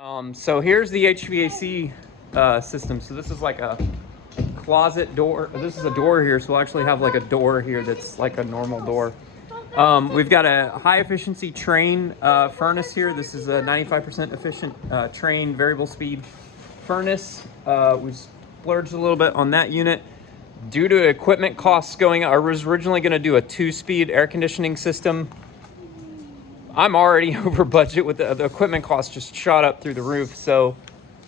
So here's the HVAC system. So this is like a closet door. This is a door here, so we'll actually have like a door here that's like a normal door. We've got a high efficiency train furnace here. This is a 95% efficient train variable speed furnace. We splurged a little bit on that unit. Due to equipment costs going up, I was originally going to do a 2-speed air conditioning system. I'm already over budget with the equipment costs just shot up through the roof. So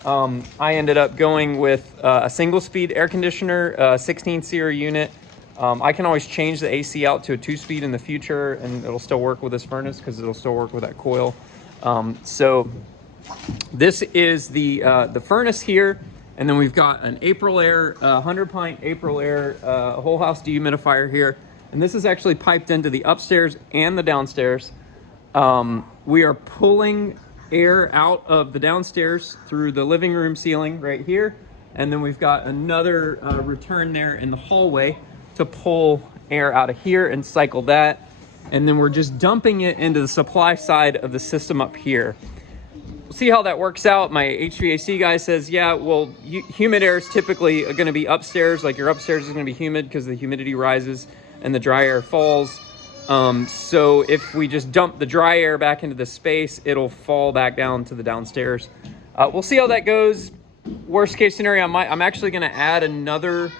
I ended up going with a single speed air conditioner, 16 SEER unit. I can always change the AC out to a 2-speed in the future, and it'll still work with this furnace because it'll still work with that coil. So this is the furnace here. And then we've got an April Air, 100-pint April Air whole house dehumidifier here. And this is actually piped into the upstairs and the downstairs. We are pulling air out of the downstairs through the living room ceiling right here. And then we've got another return there in the hallway to pull air out of here and cycle that. And then we're just dumping it into the supply side of the system up here. We'll see how that works out. My HVAC guy says, yeah, well, humid air is typically going to be upstairs. Like your upstairs is going to be humid because the humidity rises and the dry air falls. So if we just dump the dry air back into the space, it'll fall back down to the downstairs. We'll see how that goes. Worst case scenario, I'm actually going to add another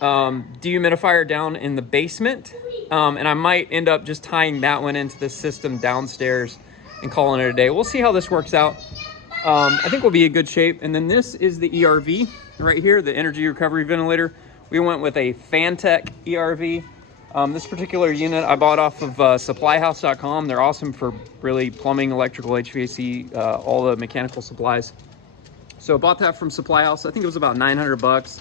dehumidifier down in the basement. And I might end up just tying that one into the system downstairs and calling it a day. We'll see how this works out. I think we'll be in good shape. And then this is the ERV right here, the energy recovery ventilator. We went with a Fantech ERV. This particular unit I bought off of supplyhouse.com. They're awesome for really plumbing, electrical, HVAC, all the mechanical supplies. So I bought that from Supply House. I think it was about 900 bucks.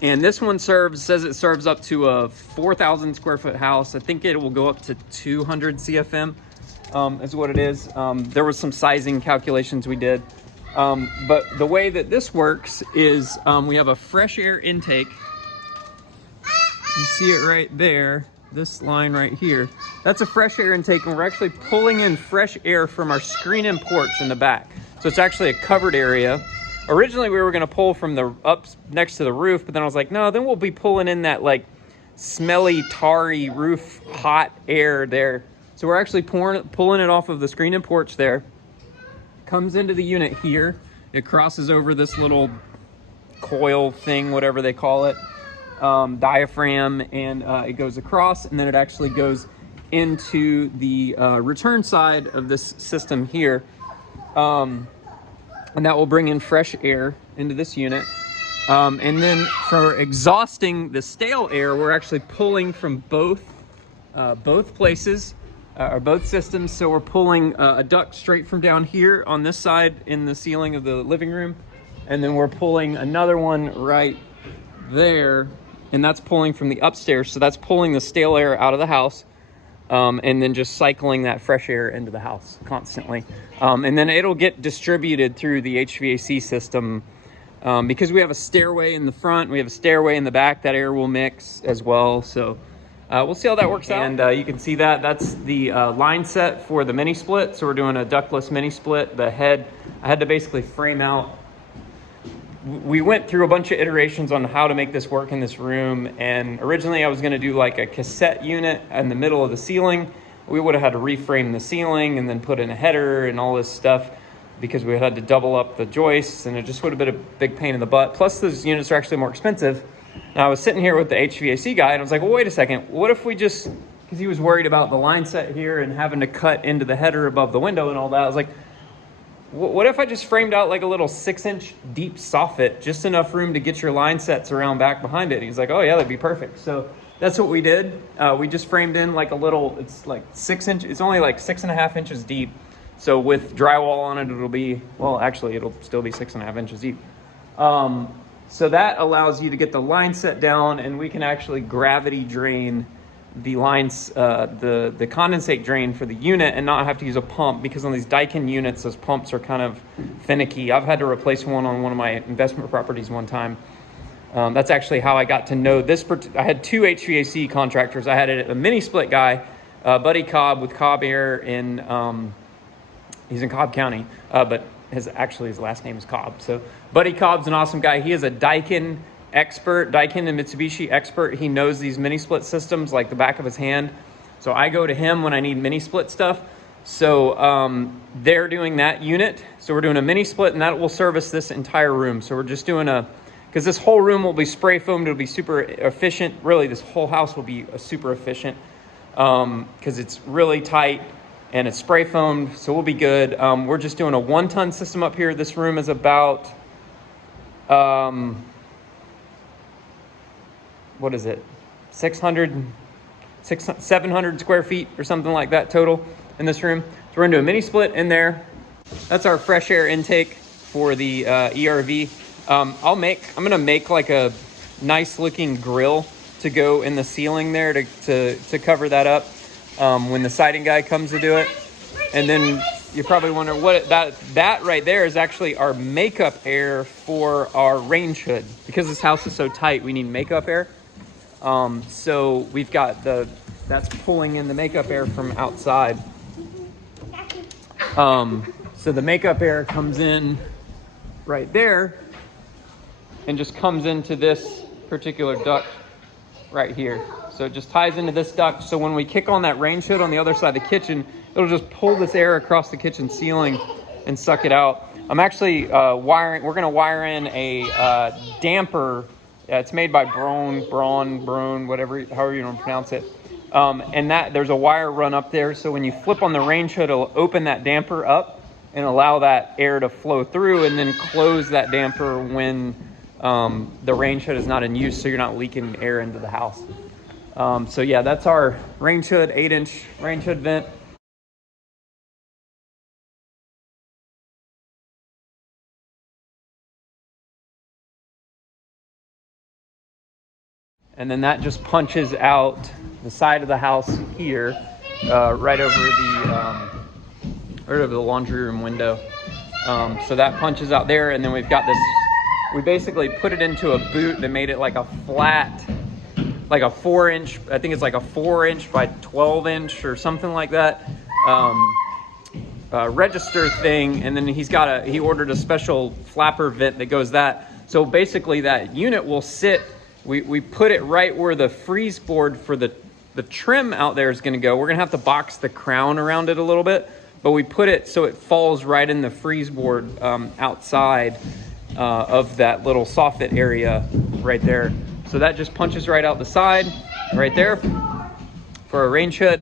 And this one says it serves up to a 4,000 square foot house. I think it will go up to 200 CFM. Is what it is. There was some sizing calculations we did. But the way that this works is we have a fresh air intake. You see it right there, this line right here. That's a fresh air intake, and we're actually pulling in fresh air from our screen-in porch in the back. So it's actually a covered area. Originally, we were gonna pull from the up next to the roof, but then I was like, no, then we'll be pulling in that like smelly, tarry roof, hot air there. So we're actually pulling it off of the screen and porch there. Comes into the unit here. It crosses over this little coil thing, whatever they call it, diaphragm, and it goes across, and then it actually goes into the return side of this system here. And that will bring in fresh air into this unit. And then for exhausting the stale air, we're actually pulling from both places. Or both systems. So we're pulling a duct straight from down here on this side in the ceiling of the living room, and then we're pulling another one right there, and that's pulling from the upstairs. So that's pulling the stale air out of the house, and then just cycling that fresh air into the house constantly. And then it'll get distributed through the HVAC system. Because we have a stairway in the front, we have a stairway in the back, that air will mix as well. So we'll see how that works out. And you can see that's the line set for the mini split. So we're doing a ductless mini split. The head, I had to basically frame out. We went through a bunch of iterations on how to make this work in this room. And originally I was gonna do like a cassette unit in the middle of the ceiling. We would have had to reframe the ceiling and then put in a header and all this stuff because we had to double up the joists, and it just would have been a big pain in the butt. Plus those units are actually more expensive. Now I was sitting here with the HVAC guy and I was like, well, wait a second. What if we just, because he was worried about the line set here and having to cut into the header above the window and all that. I was like, what if I just framed out like a little 6-inch deep soffit, just enough room to get your line sets around back behind it? And he's like, oh yeah, that'd be perfect. So that's what we did. We just framed in like a little, it's like 6 inches, it's only like 6.5 inches deep. So with drywall on it, it'll be, well, actually it'll still be 6.5 inches deep. So that allows you to get the line set down, and we can actually gravity drain the lines, the condensate drain for the unit, and not have to use a pump, because on these Daikin units, those pumps are kind of finicky. I've had to replace one on one of my investment properties one time. That's actually how I got to know this. I had 2 HVAC contractors. I had a mini split guy, Buddy Cobb with Cobb Air in, he's in Cobb County, but his last name is Cobb. So Buddy Cobb's an awesome guy. He is a Daikin expert, Daikin and Mitsubishi expert. He knows these mini split systems like the back of his hand. So I go to him when I need mini split stuff. So they're doing that unit. So we're doing a mini split, and that will service this entire room. So we're just doing because this whole room will be spray foamed. It'll be super efficient. Really, this whole house will be super efficient because it's really tight and it's spray foamed. So we'll be good. We're just doing a 1-ton system up here. This room is about, what is it? 700 square feet or something like that total in this room. So we're gonna do a mini split in there. That's our fresh air intake for the ERV. I'm gonna make like a nice looking grill to go in the ceiling there to cover that up when the siding guy comes to do it. And then you probably wonder what that right there is actually our makeup air for our range hood. Because this house is so tight, we need makeup air. So we've got that's pulling in the makeup air from outside. So the makeup air comes in right there and just comes into this particular duct right here. So it just ties into this duct. So when we kick on that range hood on the other side of the kitchen, it'll just pull this air across the kitchen ceiling and suck it out. I'm actually we're gonna wire in a damper. It's made by Braun, however you want to pronounce it. And there's a wire run up there. So when you flip on the range hood, it'll open that damper up and allow that air to flow through, and then close that damper when the range hood is not in use, so you're not leaking air into the house. So yeah, that's our range hood, 8-inch range hood vent. And then that just punches out the side of the house here, right over the laundry room window. So that punches out there, and then we've got this. We basically put it into a boot that made it like a flat, like a 4-inch. I think it's like a 4-inch by 12-inch or something like that. Register thing, and then he ordered a special flapper vent that goes that. So basically, that unit will sit. We put it right where the freeze board for the trim out there is going to go. We're going to have to box the crown around it a little bit, but we put it so it falls right in the freeze board outside of that little soffit area right there. So that just punches right out the side right there for a range hood.